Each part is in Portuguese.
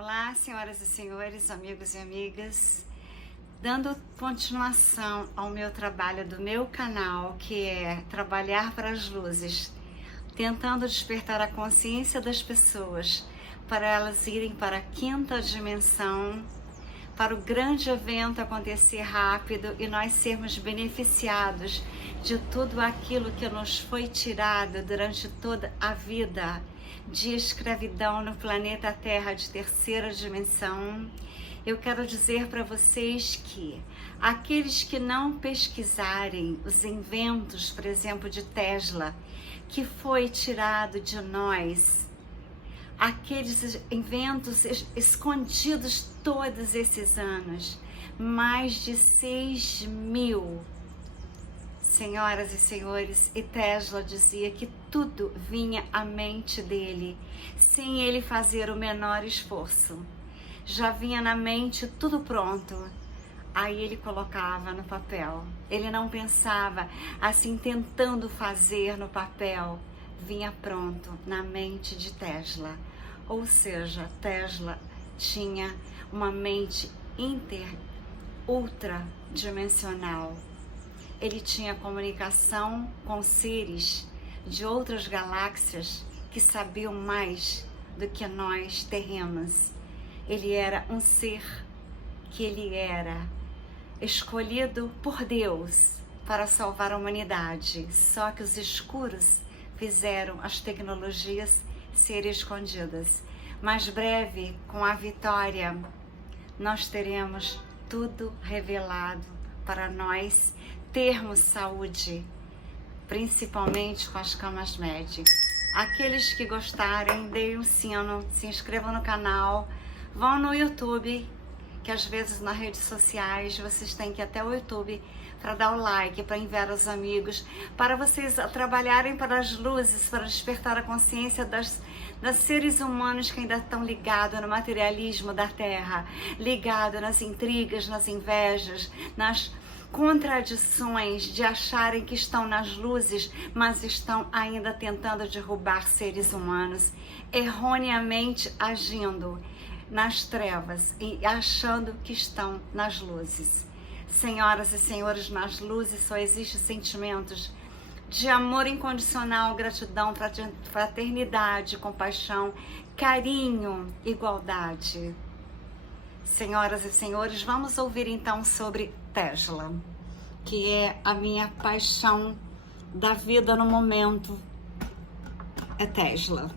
Olá, senhoras e senhores, amigos e amigas. Dando continuação ao meu trabalho do meu canal, que é trabalhar para as luzes, tentando despertar a consciência das pessoas para elas irem para a quinta dimensão, para o grande evento acontecer rápido e nós sermos beneficiados de tudo aquilo que nos foi tirado durante toda a vida de escravidão no planeta Terra de terceira dimensão. Eu quero dizer para vocês que aqueles que não pesquisarem os inventos, por exemplo, de Tesla, que foi tirado de nós, aqueles inventos escondidos todos esses anos, mais de 6.000, senhoras e senhores, e Tesla dizia que tudo vinha à mente dele, sem ele fazer o menor esforço. Já vinha na mente tudo pronto, aí ele colocava no papel. Ele não pensava assim, tentando fazer no papel, vinha pronto na mente de Tesla. Ou seja, Tesla tinha uma mente ultradimensional. Ele tinha comunicação com seres de outras galáxias que sabiam mais do que nós terrenos. Ele era um ser que ele era escolhido por Deus para salvar a humanidade. Só que os escuros fizeram as tecnologias serem escondidas. Mais breve, com a vitória, nós teremos tudo revelado para nós termos saúde, principalmente com as camas médicas. Aqueles que gostarem, deem um sino, se inscrevam no canal, vão no YouTube, que às vezes nas redes sociais vocês têm que ir até o YouTube para dar o like, para enviar aos amigos, para vocês trabalharem para as luzes, para despertar a consciência das seres humanos que ainda estão ligados no materialismo da Terra, ligados nas intrigas, nas invejas, nas contradições de acharem que estão nas luzes, mas estão ainda tentando derrubar seres humanos, erroneamente agindo nas trevas e achando que estão nas luzes. Senhoras e senhores, nas luzes só existem sentimentos de amor incondicional, gratidão, fraternidade, compaixão, carinho, igualdade. Senhoras e senhores, vamos ouvir então sobre Tesla, que é a minha paixão da vida no momento, é Tesla.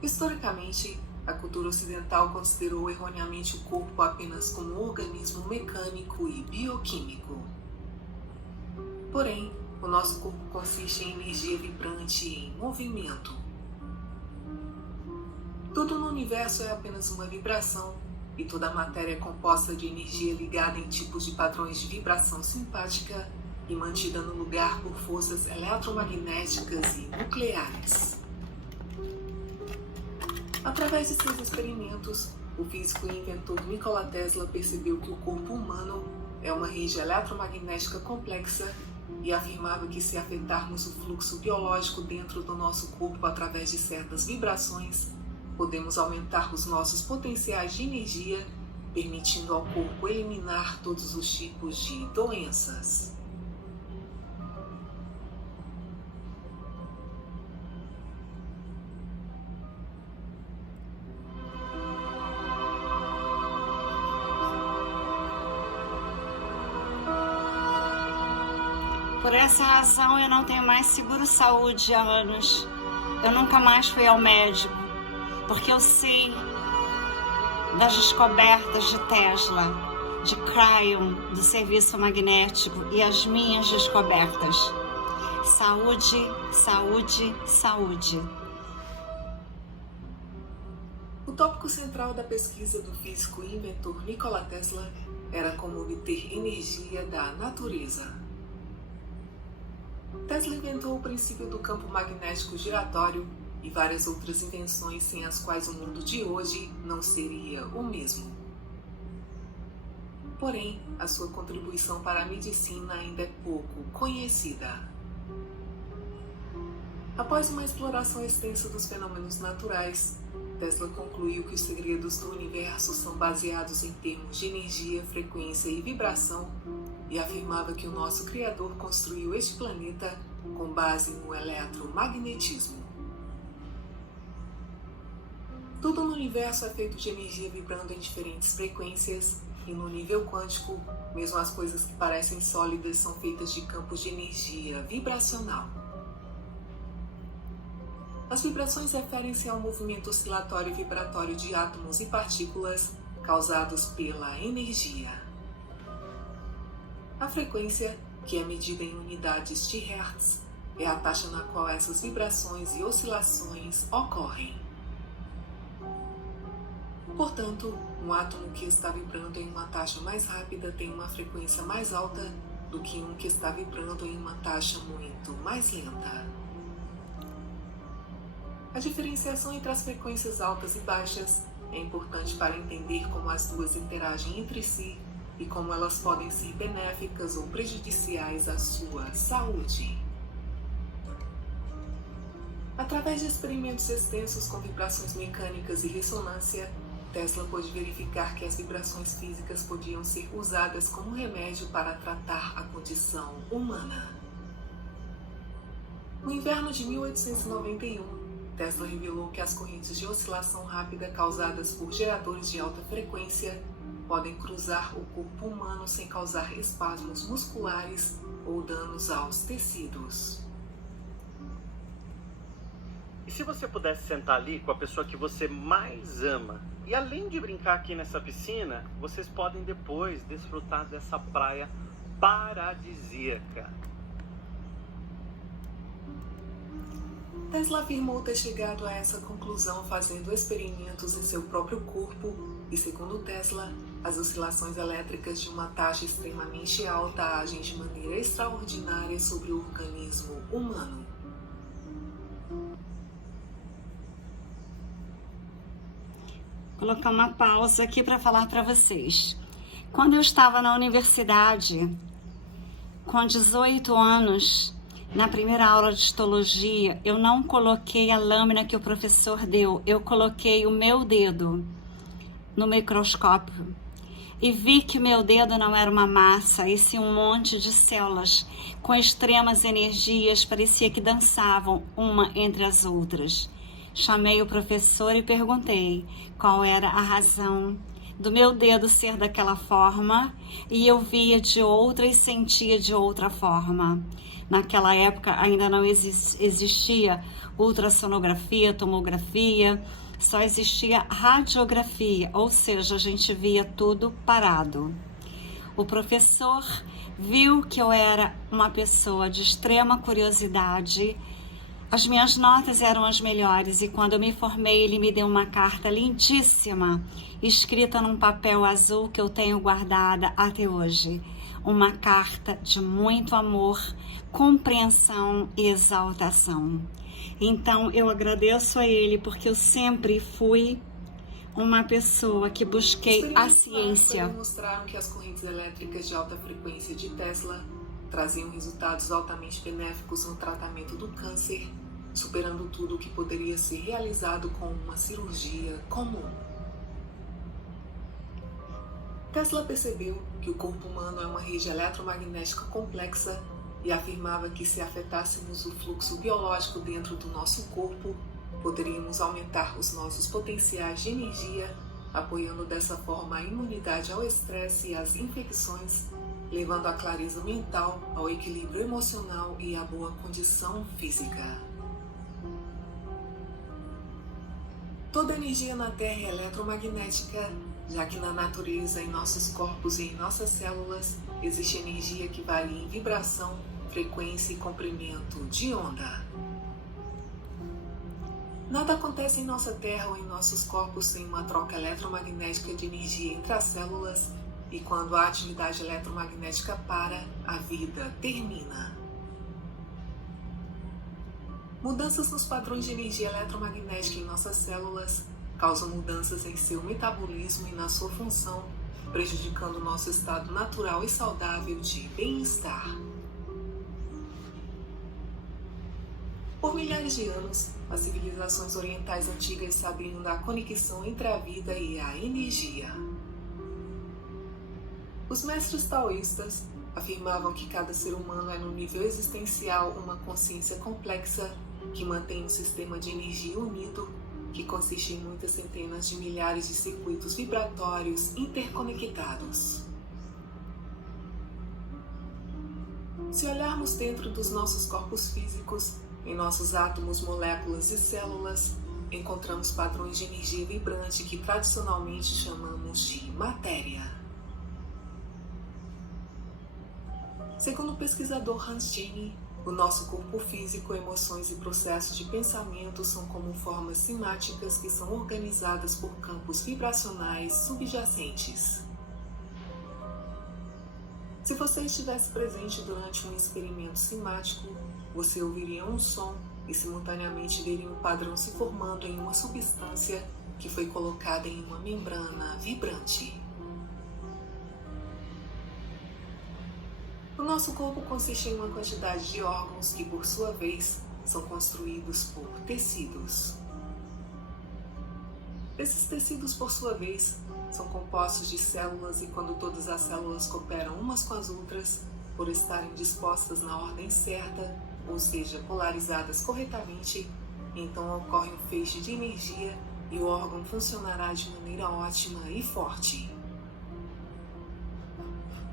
Historicamente, a cultura ocidental considerou erroneamente o corpo apenas como um organismo mecânico e bioquímico. Porém, o nosso corpo consiste em energia vibrante e em movimento. Tudo no universo é apenas uma vibração, e toda a matéria é composta de energia ligada em tipos de padrões de vibração simpática e mantida no lugar por forças eletromagnéticas e nucleares. Através de seus experimentos, o físico e inventor Nikola Tesla percebeu que o corpo humano é uma rede eletromagnética complexa e afirmava que se afetarmos o fluxo biológico dentro do nosso corpo através de certas vibrações, podemos aumentar os nossos potenciais de energia, permitindo ao corpo eliminar todos os tipos de doenças. Por essa razão eu não tenho mais seguro-saúde há anos. Eu nunca mais fui ao médico, porque eu sei das descobertas de Tesla, de Cryon, do serviço magnético e as minhas descobertas. Saúde, saúde, saúde. O tópico central da pesquisa do físico e inventor Nikola Tesla era como obter energia da natureza. Tesla inventou o princípio do campo magnético giratório e várias outras invenções sem as quais o mundo de hoje não seria o mesmo. Porém, a sua contribuição para a medicina ainda é pouco conhecida. Após uma exploração extensa dos fenômenos naturais, Tesla concluiu que os segredos do universo são baseados em termos de energia, frequência e vibração, e afirmava que o nosso Criador construiu este planeta com base no eletromagnetismo. Tudo no universo é feito de energia vibrando em diferentes frequências, e no nível quântico, mesmo as coisas que parecem sólidas são feitas de campos de energia vibracional. As vibrações referem-se ao movimento oscilatório e vibratório de átomos e partículas causados pela energia. A frequência, que é medida em unidades de Hertz, é a taxa na qual essas vibrações e oscilações ocorrem. Portanto, um átomo que está vibrando em uma taxa mais rápida tem uma frequência mais alta do que um que está vibrando em uma taxa muito mais lenta. A diferenciação entre as frequências altas e baixas é importante para entender como as duas interagem entre si e como elas podem ser benéficas ou prejudiciais à sua saúde. Através de experimentos extensos com vibrações mecânicas e ressonância, Tesla pôde verificar que as vibrações físicas podiam ser usadas como remédio para tratar a condição humana. No inverno de 1891, Tesla revelou que as correntes de oscilação rápida causadas por geradores de alta frequência podem cruzar o corpo humano sem causar espasmos musculares ou danos aos tecidos. E se você pudesse sentar ali com a pessoa que você mais ama, e além de brincar aqui nessa piscina, vocês podem depois desfrutar dessa praia paradisíaca. Tesla afirmou ter chegado a essa conclusão fazendo experimentos em seu próprio corpo e, segundo Tesla, as oscilações elétricas de uma taxa extremamente alta agem de maneira extraordinária sobre o organismo humano. Vou colocar uma pausa aqui para falar para vocês. Quando eu estava na universidade, com 18 anos, na primeira aula de histologia, eu não coloquei a lâmina que o professor deu, eu coloquei o meu dedo no microscópio e vi que meu dedo não era uma massa, e sim um monte de células com extremas energias, parecia que dançavam uma entre as outras. Chamei o professor e perguntei qual era a razão do meu dedo ser daquela forma, e eu via de outra e sentia de outra forma. Naquela época ainda não existia ultrassonografia, tomografia, só existia radiografia, ou seja, a gente via tudo parado. O professor viu que eu era uma pessoa de extrema curiosidade. As minhas notas eram as melhores, e quando eu me formei, ele me deu uma carta lindíssima, escrita num papel azul que eu tenho guardada até hoje. Uma carta de muito amor, compreensão e exaltação. Então eu agradeço a ele, porque eu sempre fui uma pessoa que busquei a ciência. Mostraram que as correntes elétricas de alta frequência de Tesla traziam resultados altamente benéficos no tratamento do câncer, superando tudo o que poderia ser realizado com uma cirurgia comum. Tesla percebeu que o corpo humano é uma rede eletromagnética complexa e afirmava que, se afetássemos o fluxo biológico dentro do nosso corpo, poderíamos aumentar os nossos potenciais de energia, apoiando dessa forma a imunidade ao estresse e às infecções, levando à clareza mental, ao equilíbrio emocional e à boa condição física. Toda energia na Terra é eletromagnética, já que na natureza, em nossos corpos e em nossas células, existe energia que varia em vibração, frequência e comprimento de onda. Nada acontece em nossa Terra ou em nossos corpos sem uma troca eletromagnética de energia entre as células, e quando a atividade eletromagnética para, a vida termina. Mudanças nos padrões de energia eletromagnética em nossas células causam mudanças em seu metabolismo e na sua função, prejudicando nosso estado natural e saudável de bem-estar. Por meio milhares de anos, as civilizações orientais antigas sabiam da conexão entre a vida e a energia. Os mestres taoístas afirmavam que cada ser humano é no nível existencial uma consciência complexa que mantém um sistema de energia unido que consiste em muitas centenas de milhares de circuitos vibratórios interconectados. Se olharmos dentro dos nossos corpos físicos, em nossos átomos, moléculas e células, encontramos padrões de energia vibrante que tradicionalmente chamamos de matéria. Segundo o pesquisador Hans Jenny, o nosso corpo físico, emoções e processos de pensamento são como formas simáticas que são organizadas por campos vibracionais subjacentes. Se você estivesse presente durante um experimento simático, você ouviria um som e simultaneamente veria um padrão se formando em uma substância que foi colocada em uma membrana vibrante. O nosso corpo consiste em uma quantidade de órgãos que, por sua vez, são construídos por tecidos. Esses tecidos, por sua vez, são compostos de células e quando todas as células cooperam umas com as outras, por estarem dispostas na ordem certa, ou seja, polarizadas corretamente, então ocorre um feixe de energia e o órgão funcionará de maneira ótima e forte.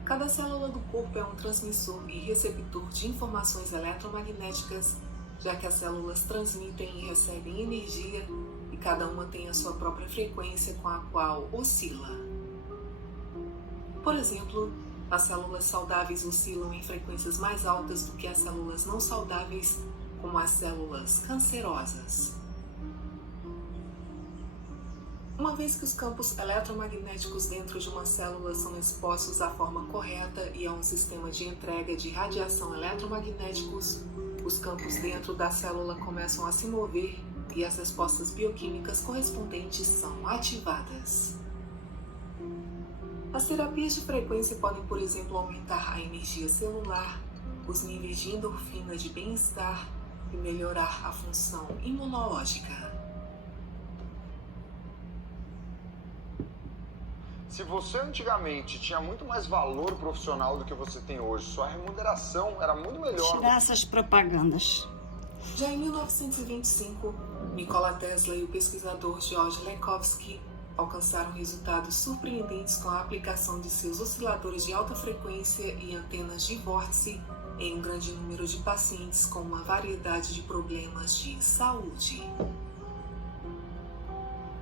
Cada célula do corpo é um transmissor e receptor de informações eletromagnéticas, já que as células transmitem e recebem energia e cada uma tem a sua própria frequência com a qual oscila. Por exemplo, as células saudáveis oscilam em frequências mais altas do que as células não saudáveis, como as células cancerosas. Uma vez que os campos eletromagnéticos dentro de uma célula são expostos à forma correta e a um sistema de entrega de radiação eletromagnéticos, os campos dentro da célula começam a se mover e as respostas bioquímicas correspondentes são ativadas. As terapias de frequência podem, por exemplo, aumentar a energia celular, os níveis de endorfina de bem-estar e melhorar a função imunológica. Se você antigamente tinha muito mais valor profissional do que você tem hoje, sua remuneração era muito melhor. Tirar essas propagandas. Já em 1925, Nikola Tesla e o pesquisador George Lenkovsky alcançaram resultados surpreendentes com a aplicação de seus osciladores de alta frequência e antenas de vórtice em um grande número de pacientes com uma variedade de problemas de saúde.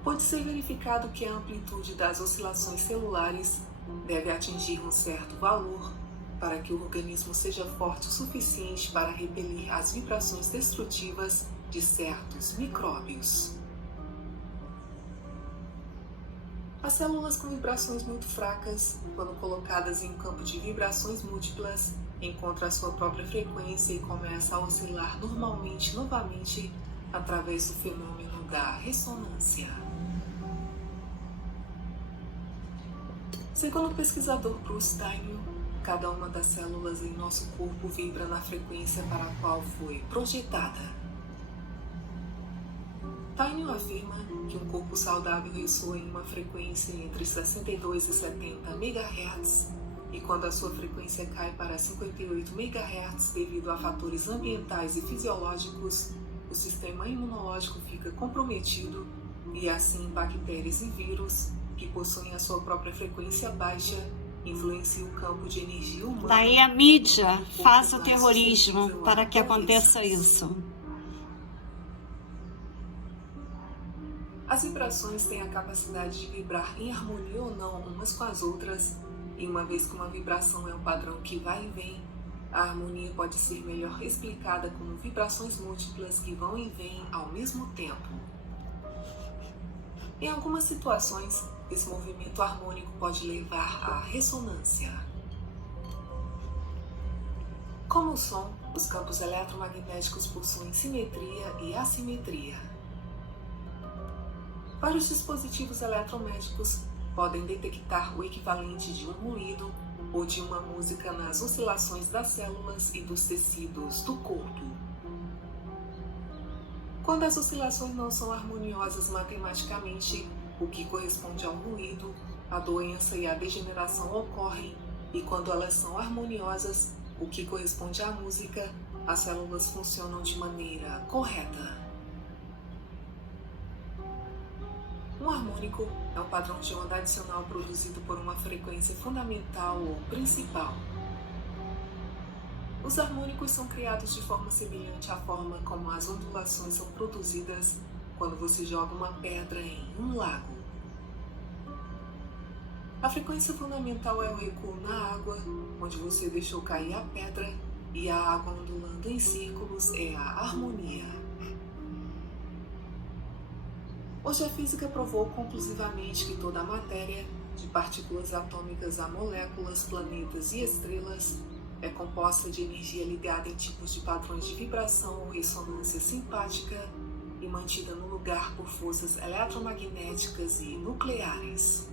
Pode ser verificado que a amplitude das oscilações celulares deve atingir um certo valor para que o organismo seja forte o suficiente para repelir as vibrações destrutivas de certos micróbios. As células com vibrações muito fracas, quando colocadas em um campo de vibrações múltiplas, encontram a sua própria frequência e começam a oscilar normalmente novamente através do fenômeno da ressonância. Segundo o pesquisador Bruce Tainio, cada uma das células em nosso corpo vibra na frequência para a qual foi projetada. Tainio afirma que um corpo saudável ressoa em uma frequência entre 62 e 70 MHz e quando a sua frequência cai para 58 MHz devido a fatores ambientais e fisiológicos, o sistema imunológico fica comprometido e assim bactérias e vírus que possuem a sua própria frequência baixa influenciam o campo de energia humana. Daí a mídia faz o terrorismo para que aconteça isso. As vibrações têm a capacidade de vibrar em harmonia ou não umas com as outras, e uma vez que uma vibração é um padrão que vai e vem, a harmonia pode ser melhor explicada como vibrações múltiplas que vão e vêm ao mesmo tempo. Em algumas situações, esse movimento harmônico pode levar à ressonância. Como o som, os campos eletromagnéticos possuem simetria e assimetria. Vários dispositivos eletromédicos podem detectar o equivalente de um ruído ou de uma música nas oscilações das células e dos tecidos do corpo. Quando as oscilações não são harmoniosas matematicamente, o que corresponde ao ruído, a doença e a degeneração ocorrem, e quando elas são harmoniosas, o que corresponde à música, as células funcionam de maneira correta. Um harmônico é um padrão de onda adicional produzido por uma frequência fundamental ou principal. Os harmônicos são criados de forma semelhante à forma como as ondulações são produzidas quando você joga uma pedra em um lago. A frequência fundamental é o recuo na água, onde você deixou cair a pedra, e a água ondulando em círculos é a harmonia. Hoje a física provou conclusivamente que toda a matéria, de partículas atômicas a moléculas, planetas e estrelas, é composta de energia ligada em tipos de padrões de vibração ou ressonância simpática e mantida no lugar por forças eletromagnéticas e nucleares.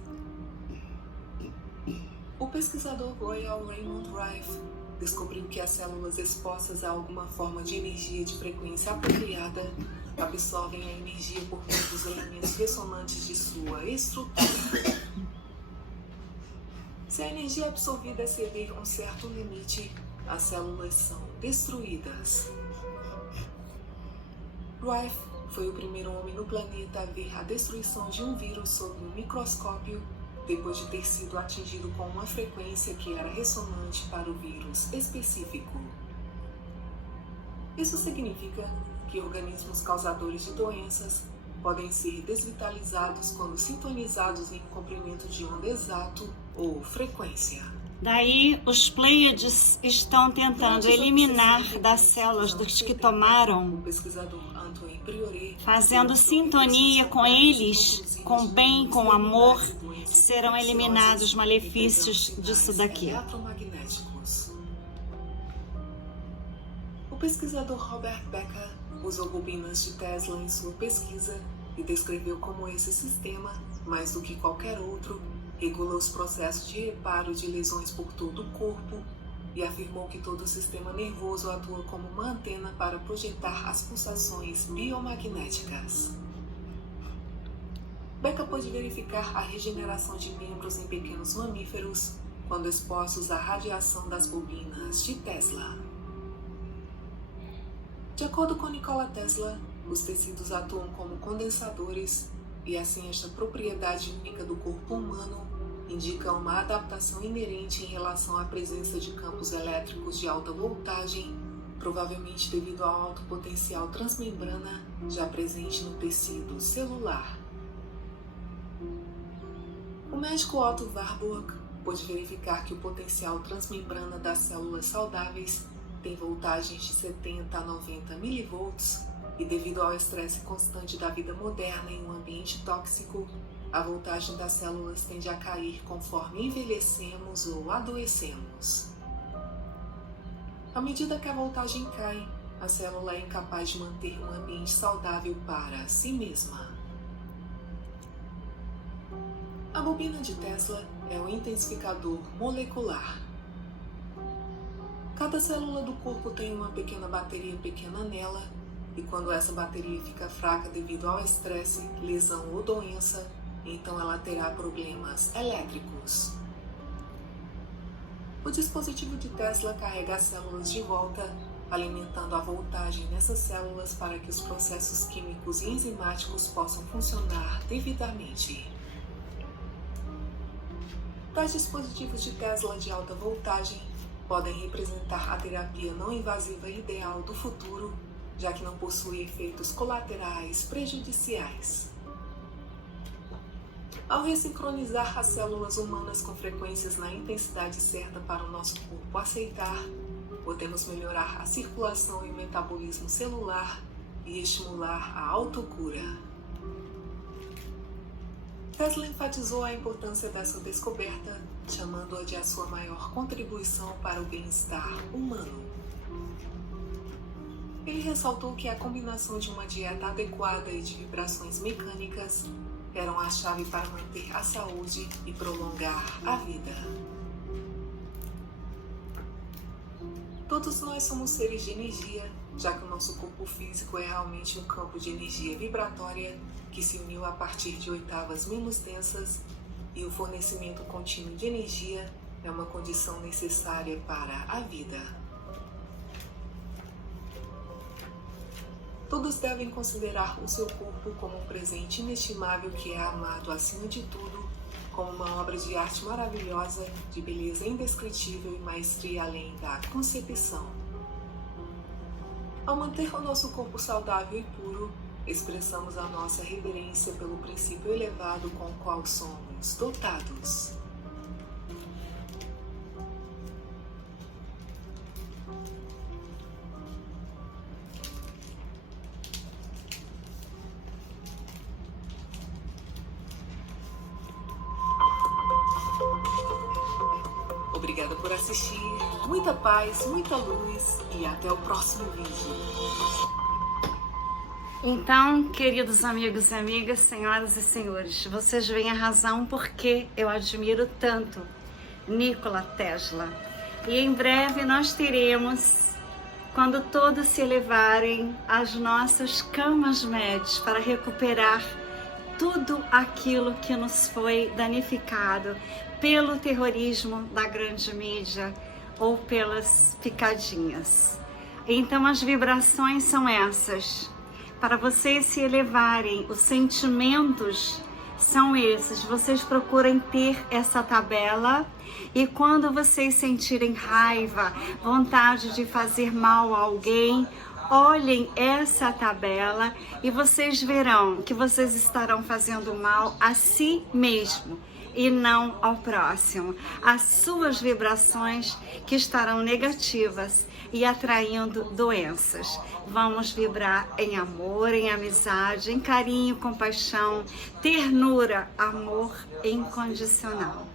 O pesquisador Royal Raymond Rife descobriu que as células expostas a alguma forma de energia de frequência apropriada absorvem a energia por meio dos elementos ressonantes de sua estrutura. Se a energia absorvida exceder um certo limite, as células são destruídas. Rife foi o primeiro homem no planeta a ver a destruição de um vírus sob um microscópio, depois de ter sido atingido com uma frequência que era ressonante para o vírus específico. Isso significa que organismos causadores de doenças podem ser desvitalizados quando sintonizados em um comprimento de onda exato ou frequência. Daí, os Pleiades estão tentando eliminar das células dos que tomaram, O pesquisador Antoine Priore, fazendo sintonia com eles, com bem, com amor, serão eliminados os malefícios disso daqui. Eletromagnéticos. O pesquisador Robert Becker usou bobinas de Tesla em sua pesquisa e descreveu como esse sistema, mais do que qualquer outro, regula os processos de reparo de lesões por todo o corpo e afirmou que todo o sistema nervoso atua como uma antena para projetar as pulsações biomagnéticas. Becker pôde verificar a regeneração de membros em pequenos mamíferos quando expostos à radiação das bobinas de Tesla. De acordo com Nikola Tesla, os tecidos atuam como condensadores e assim esta propriedade única do corpo humano indica uma adaptação inerente em relação à presença de campos elétricos de alta voltagem, provavelmente devido ao alto potencial transmembrana já presente no tecido celular. O médico Otto Warburg pôde verificar que o potencial transmembrana das células saudáveis tem voltagens de 70 a 90 mV e devido ao estresse constante da vida moderna em um ambiente tóxico, a voltagem das células tende a cair conforme envelhecemos ou adoecemos. À medida que a voltagem cai, a célula é incapaz de manter um ambiente saudável para si mesma. A bobina de Tesla é um intensificador molecular. Cada célula do corpo tem uma pequena bateria pequena nela, e quando essa bateria fica fraca devido ao estresse, lesão ou doença, então ela terá problemas elétricos. O dispositivo de Tesla carrega as células de volta, alimentando a voltagem nessas células para que os processos químicos e enzimáticos possam funcionar devidamente. Tais dispositivos de Tesla de alta voltagem podem representar a terapia não invasiva ideal do futuro, já que não possui efeitos colaterais prejudiciais. Ao ressincronizar as células humanas com frequências na intensidade certa para o nosso corpo aceitar, podemos melhorar a circulação e o metabolismo celular e estimular a autocura. Tesla enfatizou a importância dessa descoberta, chamando-a de a sua maior contribuição para o bem-estar humano. Ele ressaltou que a combinação de uma dieta adequada e de vibrações mecânicas eram a chave para manter a saúde e prolongar a vida. Todos nós somos seres de energia já que o nosso corpo físico é realmente um campo de energia vibratória que se uniu a partir de oitavas menos densas, e o fornecimento contínuo de energia é uma condição necessária para a vida. Todos devem considerar o seu corpo como um presente inestimável que é amado acima de tudo, como uma obra de arte maravilhosa, de beleza indescritível e maestria além da concepção. Ao manter o nosso corpo saudável e puro, expressamos a nossa reverência pelo princípio elevado com o qual somos dotados. Obrigada por assistir, muita paz, muita luz e até o próximo vídeo. Então, queridos amigos e amigas, senhoras e senhores, vocês veem a razão por que eu admiro tanto Nikola Tesla. E em breve nós teremos, quando todos se elevarem às nossas camas médias para recuperar tudo aquilo que nos foi danificado pelo terrorismo da grande mídia ou pelas picadinhas. Então as vibrações são essas. Para vocês se elevarem, os sentimentos são esses. Vocês procurem ter essa tabela e quando vocês sentirem raiva, vontade de fazer mal a alguém, olhem essa tabela e vocês verão que vocês estarão fazendo mal a si mesmo e não ao próximo. As suas vibrações que estarão negativas e atraindo doenças. Vamos vibrar em amor, em amizade, em carinho, compaixão, ternura, amor incondicional.